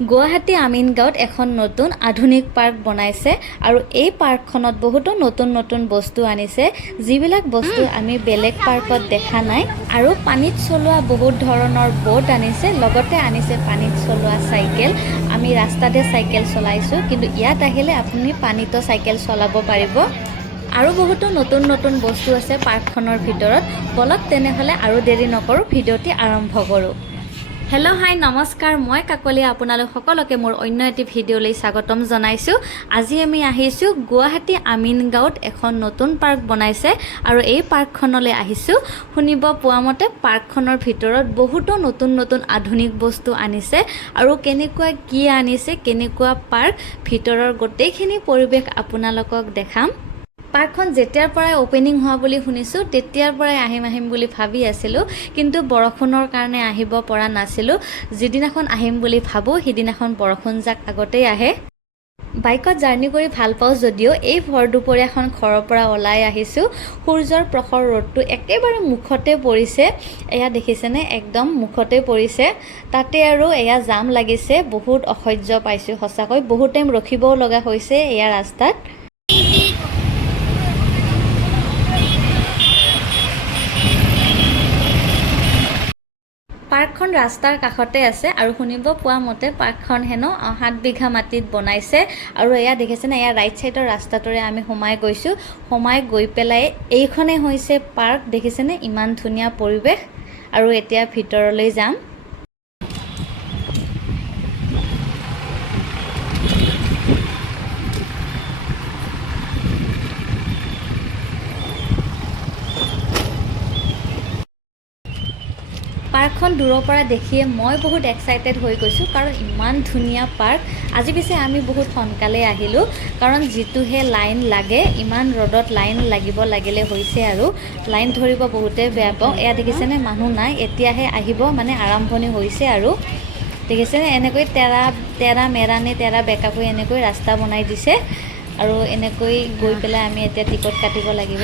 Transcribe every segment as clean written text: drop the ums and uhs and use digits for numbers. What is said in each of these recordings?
গুৱাহাটী আমিনগাঁৱত এখন নতুন আধুনিক পাৰ্ক বনাইছে আৰু এই পাৰ্কখনত বহুতো নতুন নতুন বস্তু আনিছে যিবিলাক বস্তু আমি বেলেগ পাৰ্কত দেখা নাই আৰু পানীত চলোৱা বহুত ধৰণৰ বোট আনিছে লগতে আনিছে পানীত চলোৱা চাইকেল আমি ৰাস্তাতে চাইকেল চলাইছো কিন্তু ইয়াত আহিলে আপুনি পানীতো চাইকেল চলাব পাৰিব আৰু বহুতো নতুন নতুন বস্তু আছে পাৰ্কখনৰ ভিতৰত বলক তেনেহলে আৰু দেৰি নকৰো ভিডিঅ'টি আৰম্ভ কৰো হেল্ল' হাই নমস্কাৰ মই কাকলি আপোনালোক সকলোকে মোৰ অন্য এটি ভিডিঅ'লৈ স্বাগতম জনাইছোঁ আজি আমি আহিছোঁ গুৱাহাটী আমিনগাঁৱত এখন নতুন পাৰ্ক বনাইছে আৰু এই পাৰ্কখনলৈ আহিছোঁ শুনিব পোৱা মতে পাৰ্কখনৰ ভিতৰত বহুতো নতুন নতুন আধুনিক বস্তু আনিছে আৰু কেনেকুৱা কি আনিছে কেনেকুৱা পাৰ্ক ভিতৰৰ গোটেইখিনি পৰিৱেশ আপোনালোকক দেখাম পাৰ্কখন যেতিয়াৰ পৰাই ওপেনিং হোৱা বুলি শুনিছোঁ তেতিয়াৰ পৰাই আহিম বুলি ভাবি আছিলোঁ কিন্তু বৰষুণৰ কাৰণে আহিব পৰা নাছিলোঁ যিদিনাখন আহিম বুলি ভাবোঁ সিদিনাখন বৰষুণ জাক আগতেই আহে বাইকত জাৰ্ণি কৰি ভাল পাওঁ যদিও এই ভৰ দুপৰীয়াখন ঘৰৰ পৰা ওলাই আহিছোঁ সূৰ্যৰ প্ৰখৰ ৰ'দটো একেবাৰে মুখতে পৰিছে এয়া দেখিছেনে একদম মুখতে পৰিছে তাতে আৰু এয়া জাম লাগিছে বহুত অসহ্য পাইছোঁ সঁচাকৈ বহুত টাইম ৰখিবও লগা হৈছে এয়া ৰাস্তাত পাৰ্কখন ৰাস্তাৰ কাষতে আছে আৰু শুনিব পোৱা মতে পাৰ্কখন হেনো 7 বিঘা মাটিত বনাইছে আৰু এয়া দেখিছেনে এয়া ৰাইট সাইডৰ ৰাস্তাটোৰে আমি সোমাই গৈছোঁ সোমাই গৈ পেলাই এইখনে হৈছে পাৰ্ক দেখিছেনে ইমান ধুনীয়া পৰিৱেশ আৰু এতিয়া ভিতৰলৈ যাম পাৰ্কখন দূৰৰ পৰা দেখিয়ে মই বহুত এক্সাইটেড হৈ গৈছোঁ কাৰণ ইমান ধুনীয়া পাৰ্ক আজি পিছে আমি বহুত সোনকালে আহিলোঁ কাৰণ যিটোহে লাইন লাগে ইমান ৰ'দত লাইন লাগিলে হৈছে আৰু লাইন ধৰিব বহুতে বেয়া পাওঁ এয়া দেখিছেনে মানুহ নাই এতিয়াহে আহিব মানে আৰম্ভণি হৈছে আৰু দেখিছেনে এনেকৈ তেৰা মেৰানে তেৰা বেকা হৈ এনেকৈ ৰাস্তা বনাই দিছে আৰু এনেকৈ গৈ পেলাই আমি এতিয়া টিকট কাটিব লাগিব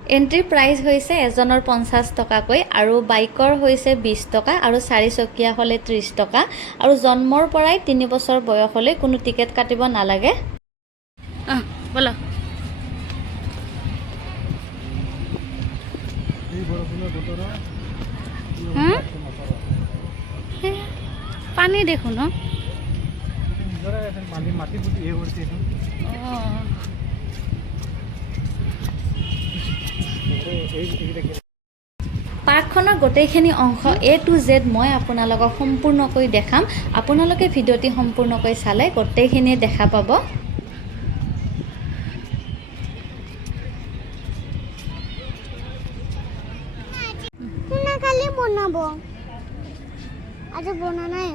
এন্ট্ৰি প্ৰাইচ হৈছে এজনৰ 50 টকাকৈ আৰু বাইকৰ হৈছে 20 টকা আৰু 4 চকীয়া হ'লে 30 টকা আৰু জন্মৰ পৰাই 3 বছৰ বয়স হ'লে কোনো টিকেট কাটিব নালাগে বলা পানী দেখো ন পাৰ্কখনৰ গোটেইখিনি অংশ A to Z মই আপোনালোকক সম্পূৰ্ণকৈ দেখাম আপোনালোকে ভিডিঅ'টি সম্পূৰ্ণকৈ চালে গোটেইখিনি দেখা পাব কালি বনাব আজি বনা নাই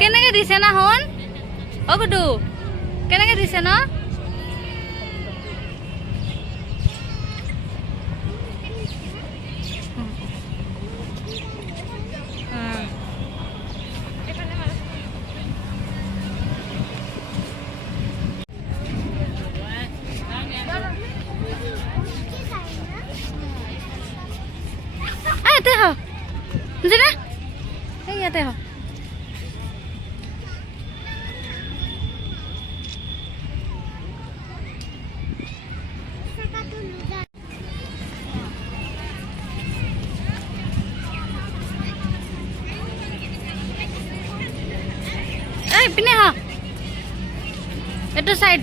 কেনেকৈ দিছে না হন অ গুডু কেনেকৈ দিছে ন ইয়াতে হ ইয়াতে হ এই পিনে হা এইটো সাইড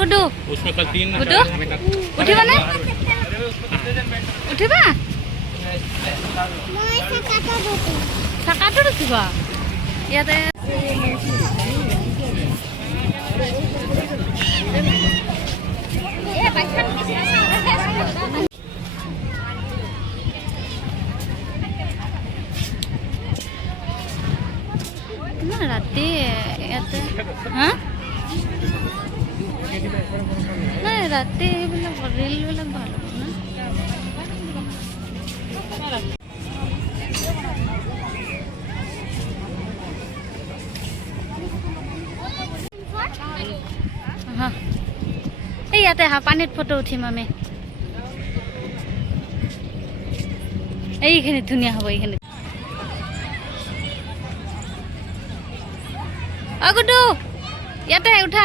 গুডু उसमें कल 3 गुड्डू? उठिबा ने उठिबा साकाटो उठिबा ইয়াতে না ৰাতি ইয়াতে হা নাই ৰাতি এইবিলাক ৰিলবিলাক ভাল হ'ব না হা এই ইয়াতে হা পানীত ফটো উঠিম আমি এইখিনি ধুনীয়া হ'ব এইখিনি গুডু ইয়াতে উঠা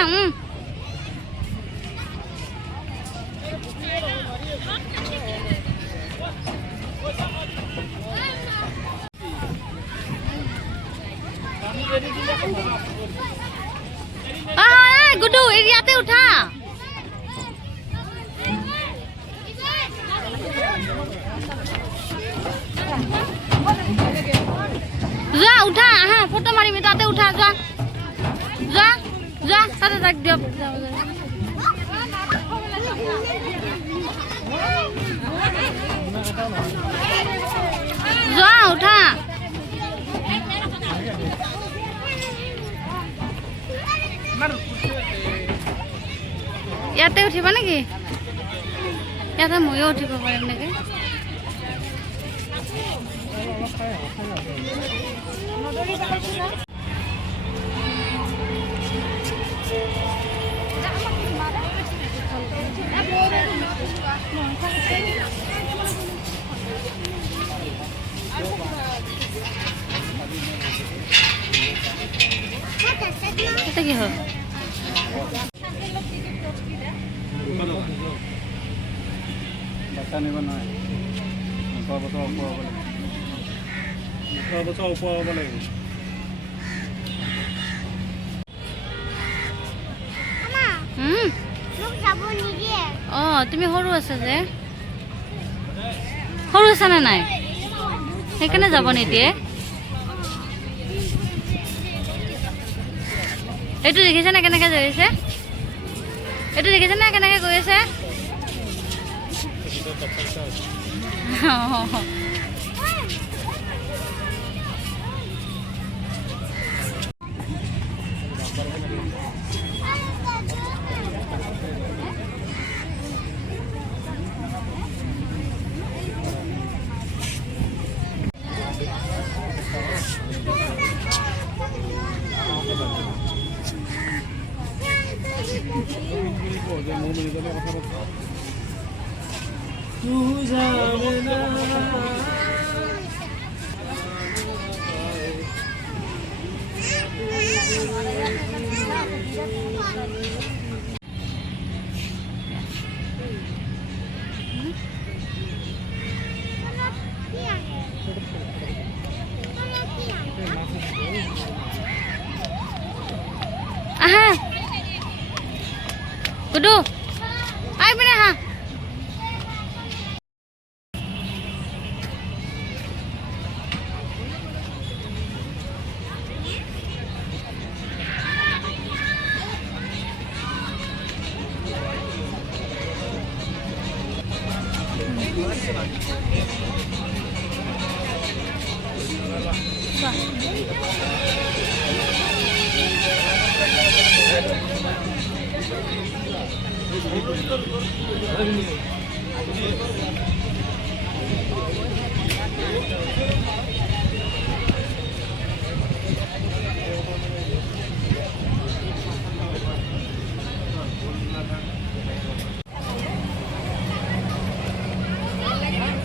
গুডু ইয়াতে উঠা যোৱা উঠা আহা ফটো মাৰিবি তাতে উঠা যোৱা যোৱা যোৱা তাতে যাক দিয়ক যোৱা উঠা ইয়াতে উঠিবা নেকি ইয়াতে ময়ো উঠিব পাৰিম নেকি এটা কি হয় বাচ্চা নিব নহয় 18 বছৰ ওপৰ হ'ব লাগিব 18 বছৰ ওপৰ হ'ব লাগিব তুমি সৰু আছা যে সৰু আছা নে নাই সেইকাৰণে যাব নিদিয়ে এইটো দেখিছে না কেনেকৈ গৈ আছে এইটো দেখিছে না কেনেকৈ গৈ আছে Aha. Kudu. Ay mana ha?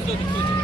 Good.